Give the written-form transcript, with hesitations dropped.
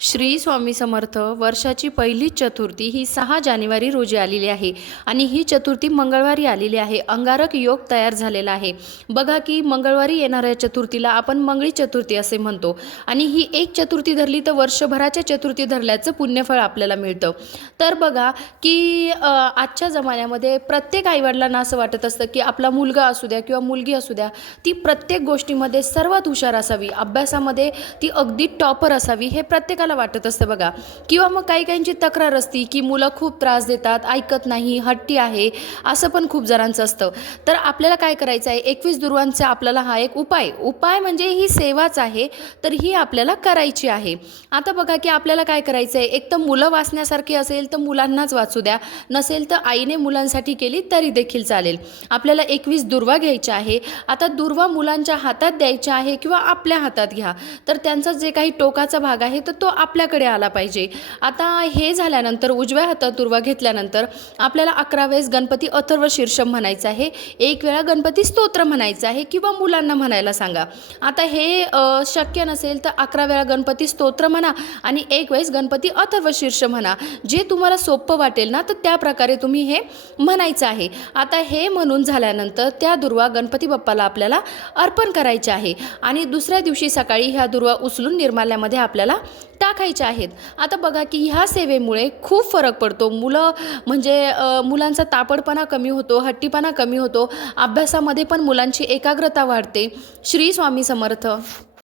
श्री स्वामी समर्थ वर्षाची पहिली चतुर्थी ही 6 जानेवारी रोजी आलेली आहे आणि ही चतुर्थी मंगळवारी आलेली आहे. अंगारक योग तयार झालेला आहे. बघा की मंगळवारी येणाऱ्या चतुर्थीला आपण मंगळी चतुर्थी असे म्हणतो आणि ही एक चतुर्थी धरली तर वर्षभराच्या चतुर्थी धरल्याचं पुण्यफळ आपल्याला मिळतं. तर बघा की आजच्या जमान्यामध्ये प्रत्येक आईवडिलांना असं वाटत असतं की आपला मुलगा असू द्या किंवा मुलगी असू द्या, ती प्रत्येक गोष्टीमध्ये सर्वात हुशार असावी, अभ्यासामध्ये ती अगदी टॉपर असावी, हे प्रत्येकाला वाटत असतं बघा. किंवा मग काही काहींची तक्रार असती की मुलं खूप त्रास देतात, ऐकत नाही, हट्टी आहे, असं पण खूप जणांचं असतं. तर आपल्याला काय करायचं आहे, 21 दुर्वांचा आपल्याला हा एक उपाय म्हणजे ही सेवाच आहे, तर ही आपल्याला करायची आहे. आता बघा की आपल्याला काय करायचं आहे, एक तर मुलं वाचण्यासारखी असेल तर मुलांनाच वाचू द्या, नसेल तर आईने मुलांसाठी केली तरी देखील चालेल. आपल्याला 21 दुर्वा घ्यायच्या आहे. आता दुर्वा मुलांच्या हातात द्यायच्या आहे किंवा आपल्या हातात घ्या, तर त्यांचा जे काही टोकाचा भाग आहे तर तो आपल्याकडे आला पाहिजे. आता हे झाल्यानंतर उजव्या हातात दुर्वा घेतल्यानंतर आपल्याला 11 वेळेस गणपती अथर्व शीर्षम म्हणायचं आहे, एक वेळा गणपती स्तोत्र म्हणायचं आहे किंवा मुलांना म्हणायला सांगा. आता हे शक्य नसेल तर 11 वेळा गणपती स्तोत्र म्हणा आणि एक वेळेस गणपती अथर्व शीर्ष म्हणा. जे तुम्हाला सोपं वाटेल ना तर त्या प्रकारे तुम्ही हे म्हणायचं आहे. आता हे म्हणून झाल्यानंतर त्या दुर्वा गणपती बाप्पाला आपल्याला अर्पण करायचे आहे आणि दुसऱ्या दिवशी सकाळी ह्या दुर्वा उचलून निर्माल्यामध्ये आपल्याला टाकायच्या आहेत. आता बघा की ह्या सेवेमुळे खूप फरक पडतो. मुलांचा तापडपणा कमी होतो, हट्टीपणा कमी होतो, अभ्यासामध्ये पण मुलांची एकाग्रता वाढते. श्री स्वामी समर्थ.